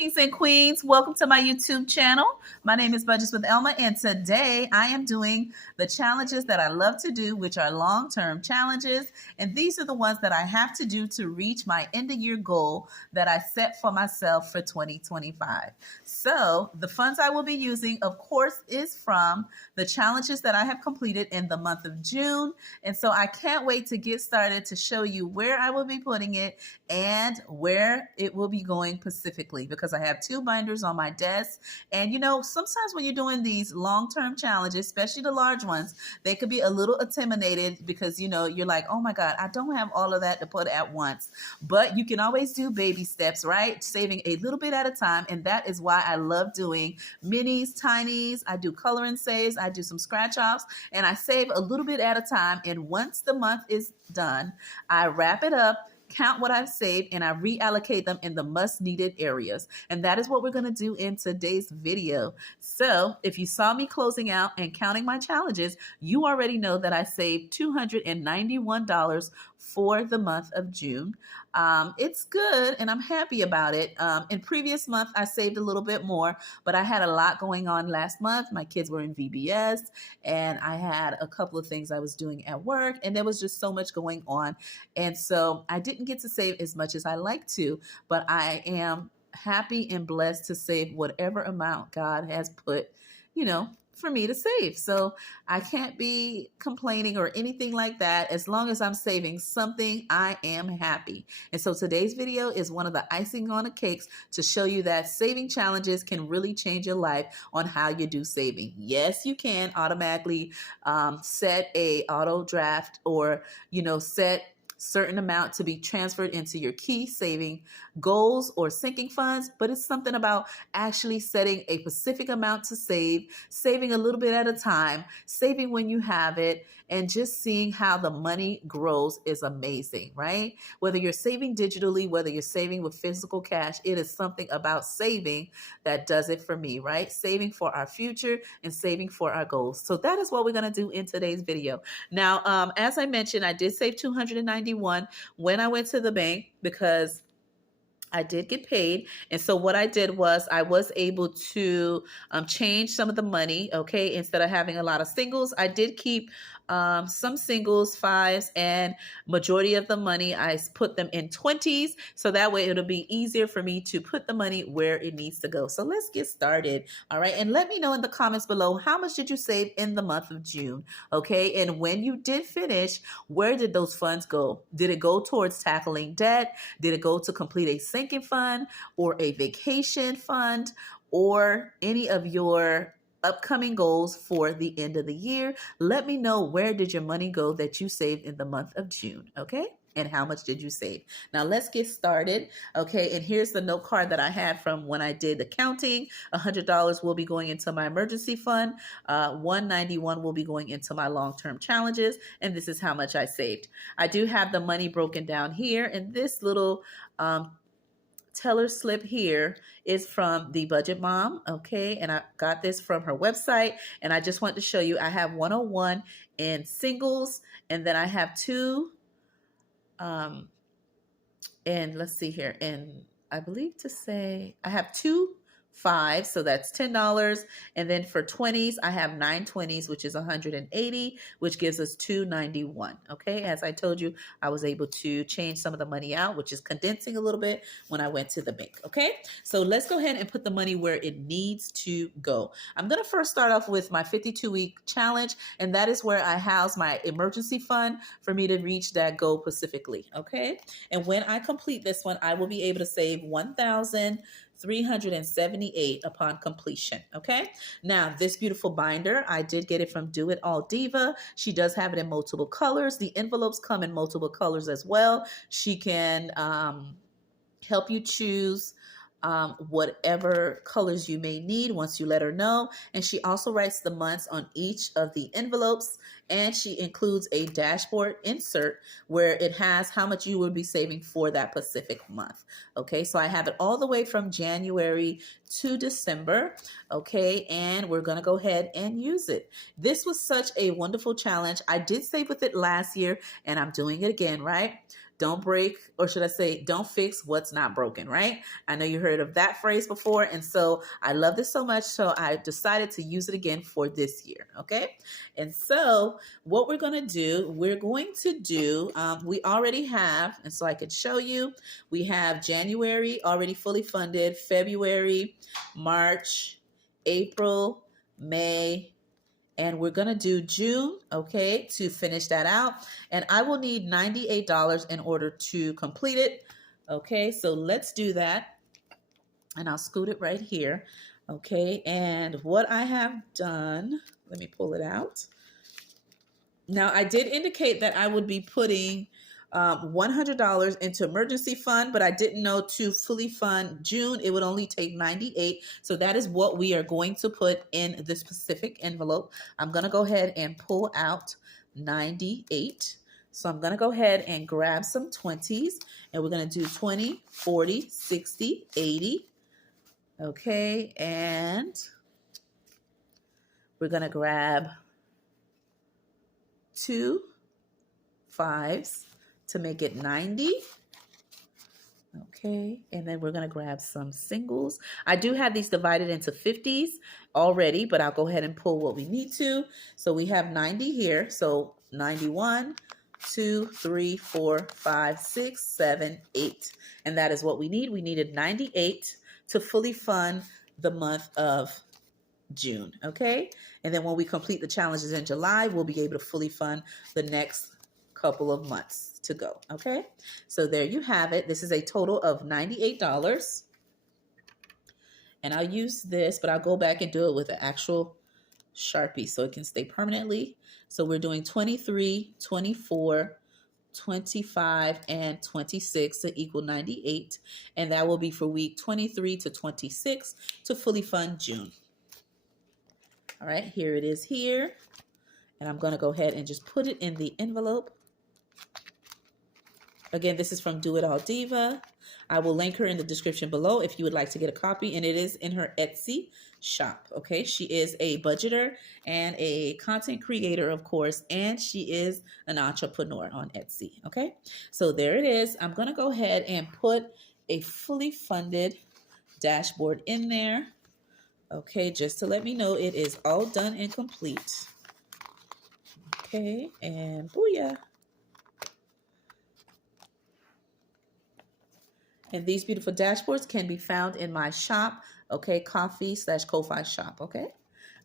Kings and queens, welcome to my YouTube channel. My name is Budgets with Elma, and today I am doing the challenges that I love to do, which are long-term challenges. And these are the ones that I have to do to reach my end-of-year goal that I set for myself for 2025. So the funds I will be using, of course, is from the challenges that I have completed in the month of June. And so I can't wait to get started to show you where I will be putting it and where it will be going specifically, because I have two binders on my desk. And sometimes when you're doing these long-term challenges, especially the large ones, they could be a little intimidated because you're like, oh my God, I don't have all of that to put at once. But you can always do baby steps, right? Saving a little bit at a time. And that is why I love doing minis, tinies. I do color and saves. I do some scratch offs, and I save a little bit at a time. And once the month is done, I wrap it up, count what I've saved, and I reallocate them in the must needed areas. And that is what we're going to do in today's video. So if you saw me closing out and counting my challenges, you already know that I saved $291 for the month of June. It's good, and I'm happy about it. In previous month, I saved a little bit more, but I had a lot going on last month. My kids were in VBS, and I had a couple of things I was doing at work, and there was just so much going on. And so I didn't get to save as much as I like to, but I am happy and blessed to save whatever amount God has put, for me to save. So I can't be complaining or anything like that. As long as I'm saving something, I am happy. And so today's video is one of the icing on the cakes to show you that saving challenges can really change your life on how you do saving. Yes, you can automatically set a auto draft or, set certain amount to be transferred into your key saving goals or sinking funds, but it's something about actually setting a specific amount to save, saving a little bit at a time, saving when you have it, and just seeing how the money grows is amazing, right? Whether you're saving digitally, whether you're saving with physical cash, it is something about saving that does it for me, right? Saving for our future and saving for our goals. So that is what we're going to do in today's video. Now, as I mentioned, I did save $291 when I went to the bank because I did get paid. And so what I did was I was able to change some of the money, okay? Instead of having a lot of singles, I did keep some singles, fives, and majority of the money, I put them in 20s. So that way it'll be easier for me to put the money where it needs to go. So let's get started. All right. And let me know in the comments below, how much did you save in the month of June? Okay. And when you did finish, where did those funds go? Did it go towards tackling debt? Did it go to complete a sinking fund or a vacation fund or any of your upcoming goals for the end of the year? Let me know, where did your money go that you saved in the month of June, okay? And how much did you save? Now let's get started, okay? And here's the note card that I had from when I did the counting. $100 will be going into my emergency fund. $191 will be going into my long-term challenges, and this is how much I saved. I do have the money broken down here, and this little teller slip here is from the Budget Mom, okay? And I got this from her website, and I just want to show you I have 101 in singles, and then I have two, and let's see here, and I believe to say I have two fives, so that's $10. And then for 20s, I have 9 20s, which is 180, which gives us 291. Okay, as I told you, I was able to change some of the money out, which is condensing a little bit when I went to the bank. Okay, so let's go ahead and put the money where it needs to go. I'm going to first start off with my 52-week challenge, and that is where I house my emergency fund for me to reach that goal specifically. Okay, and when I complete this one, I will be able to save $1,378 upon completion. Okay. Now this beautiful binder, I did get it from Do It All Diva. She does have it in multiple colors. The envelopes come in multiple colors as well. She can help you choose whatever colors you may need once you let her know. And she also writes the months on each of the envelopes, and she includes a dashboard insert where it has how much you will be saving for that specific month. Okay, so I have it all the way from January to December. Okay, and we're gonna go ahead and use it. This was such a wonderful challenge. I did save with it last year, and I'm doing it again, right? don't break, or should I say, don't fix what's not broken, right? I know you heard of that phrase before. And so I love this so much. So I decided to use it again for this year. Okay. And so what we're going to do, we already have, and so I could show you, we have January already fully funded, February, March, April, May, and we're going to do June, okay, to finish that out. And I will need $98 in order to complete it. Okay, so let's do that. And I'll scoot it right here. Okay, and what I have done, let me pull it out. Now, I did indicate that I would be putting $100 into emergency fund, but I didn't know to fully fund June, it would only take $98. So that is what we are going to put in this specific envelope. I'm going to go ahead and pull out $98. So I'm going to go ahead and grab some 20s, and we're going to do 20, 40, 60, 80. Okay, and we're going to grab 2 5s to make it 90. Okay, and then we're going to grab some singles. I do have these divided into 50s already, but I'll go ahead and pull what we need to. So we have 90 here. So 91, 2, 3, 4, 5, 6, 7, 8. And that is what we need. We needed 98 to fully fund the month of June. Okay, and then when we complete the challenges in July, we'll be able to fully fund the next couple of months to go. Okay, so there you have it. This is a total of $98, and I'll use this, but I'll go back and do it with an actual Sharpie so it can stay permanently. So we're doing 23, 24, 25, and 26 to equal 98, and that will be for week 23 to 26 to fully fund June. All right, here it is here, and I'm going to go ahead and just put it in the envelope. Again, this is from Do It All Diva. I will link her in the description below if you would like to get a copy, and it is in her Etsy shop. Okay, she is a budgeter and a content creator, of course, and she is an entrepreneur on Etsy. Okay, so there it is. I'm going to go ahead and put a fully funded dashboard in there. Okay, just to let me know it is all done and complete. Okay, and booyah. And these beautiful dashboards can be found in my shop, okay, Ko-fi shop, okay?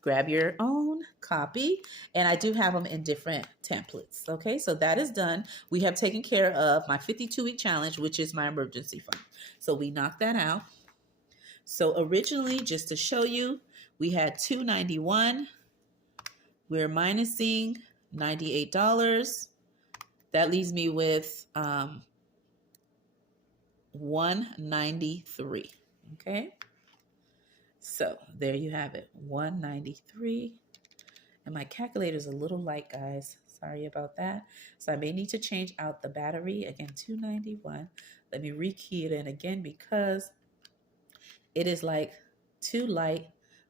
Grab your own copy, and I do have them in different templates, okay? So that is done. We have taken care of my 52-week challenge, which is my emergency fund. So we knocked that out. So originally, just to show you, we had $291. We're minusing $98. That leaves me with $193. Okay, so there you have it, $193. And my calculator is a little light, guys. Sorry about that. So I may need to change out the battery. Again, $291. Let me rekey it in again because it is like too light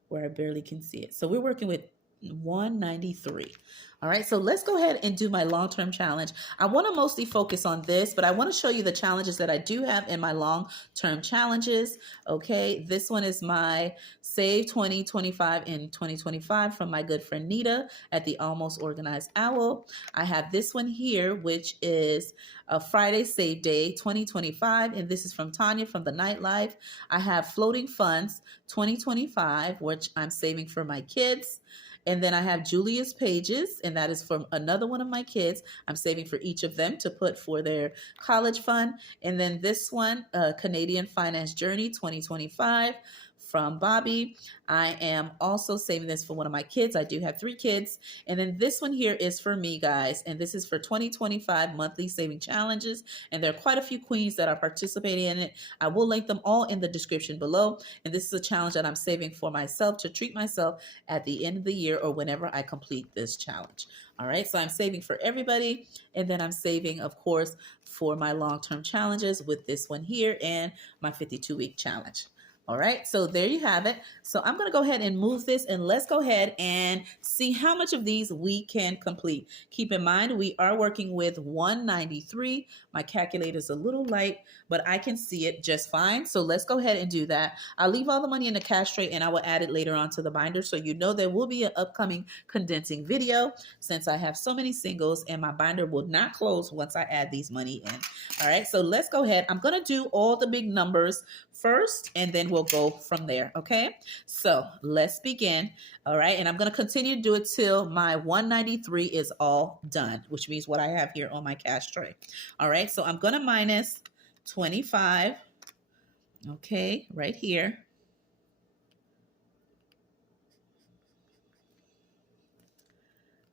where I barely can see it. So we're working with 193. All right, so let's go ahead and do my long-term challenge. I want to mostly focus on this, but I want to show you the challenges that I do have in my long-term challenges. Okay, this one is my Save 2025 in 2025 from my good friend Nita at the Almost Organized Owl. I have this one here, which is a Friday Save Day 2025, and this is from Tanya from the Nightlife. I have Floating Funds 2025, which I'm saving for my kids. And then I have Julia's Pages, and that is from another one of my kids. I'm saving for each of them to put for their college fund. And then this one, Canadian Finance Journey 2025 from Bobby. I am also saving this for one of my kids. I do have 3 kids. And then this one here is for me, guys. And this is for 2025 monthly saving challenges. And there are quite a few queens that are participating in it. I will link them all in the description below. And this is a challenge that I'm saving for myself to treat myself at the end of the year or whenever I complete this challenge. All right, so I'm saving for everybody. And then I'm saving, of course, for my long-term challenges with this one here and my 52-week challenge. All right, so there you have it. So I'm going to go ahead and move this, and let's go ahead and see how much of these we can complete. Keep in mind, we are working with 193. My calculator is a little light, but I can see it just fine. So let's go ahead and do that. I'll leave all the money in the cash tray, and I will add it later on to the binder. So you know there will be an upcoming condensing video since I have so many singles, and my binder will not close once I add these money in. All right, so let's go ahead. I'm going to do all the big numbers first, and then we'll go from there. Okay, so let's begin. All right, and I'm going to continue to do it till my 193 is all done, which means what I have here on my cash tray. All right, so I'm going to minus 25. Okay, right here.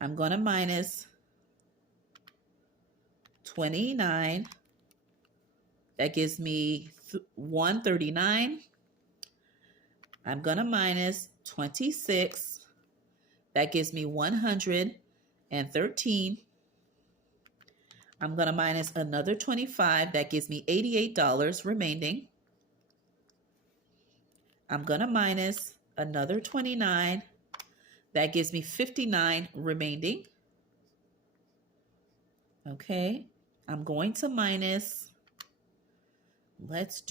I'm going to minus 29. That gives me 139. I'm going to minus 26. That gives me 113. I'm going to minus another 25. That gives me $88 remaining. I'm going to minus another 29. That gives me 59 remaining. Okay. I'm going to minus, let's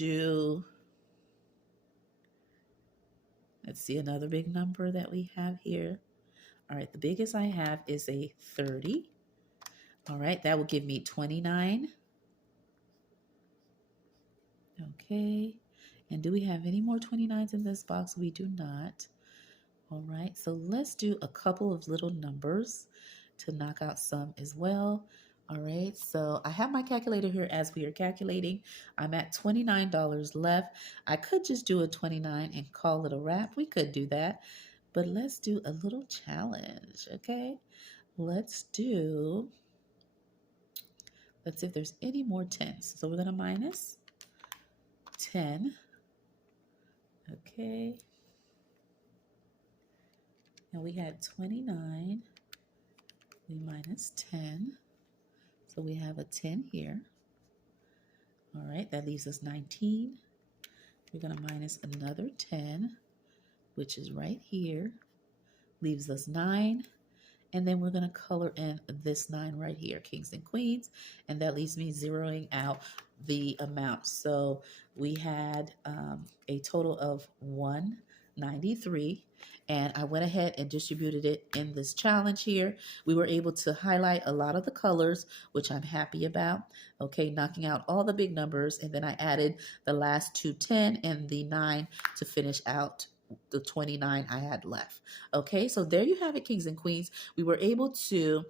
see another big number that we have here. All right, the biggest I have is a 30. All right, that will give me 29. Okay, and do we have any more 29s in this box? We do not. All right, so let's do a couple of little numbers to knock out some as well. All right, so I have my calculator here as we are calculating. I'm at $29 left. I could just do a 29 and call it a wrap. We could do that, but let's do a little challenge, okay? Let's see if there's any more 10s. So we're gonna minus 10, okay? Now we had 29, we minus 10. So we have a 10 here. All right, that leaves us 19. We're gonna minus another 10, which is right here, leaves us 9. And then we're gonna color in this 9 right here, kings and queens, and that leaves me zeroing out the amount. So we had a total of 193, and I went ahead and distributed it in this challenge here. We were able to highlight a lot of the colors, which I'm happy about. Okay, knocking out all the big numbers, and then I added the last two 10 and the 9 to finish out the 29 I had left. Okay, so there you have it, kings and queens. We were able to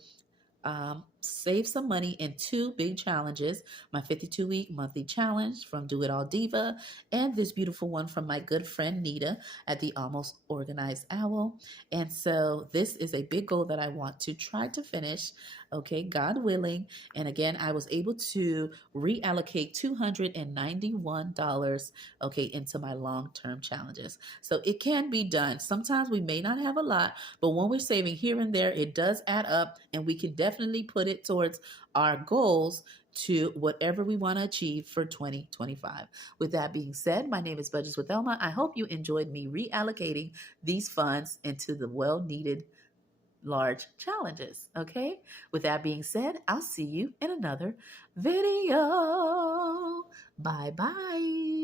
save some money in two big challenges, my 52-week monthly challenge from Do It All Diva, and this beautiful one from my good friend Nita at the Almost Organized Owl. And so this is a big goal that I want to try to finish, okay, God willing. And again, I was able to reallocate $291, okay, into my long-term challenges. So it can be done. Sometimes we may not have a lot, but when we're saving here and there, it does add up, and we can definitely put it towards our goals to whatever we want to achieve for 2025. With that being said, my name is Budgets with Elma. I hope you enjoyed me reallocating these funds into the well-needed large challenges. Okay. With that being said, I'll see you in another video. Bye bye.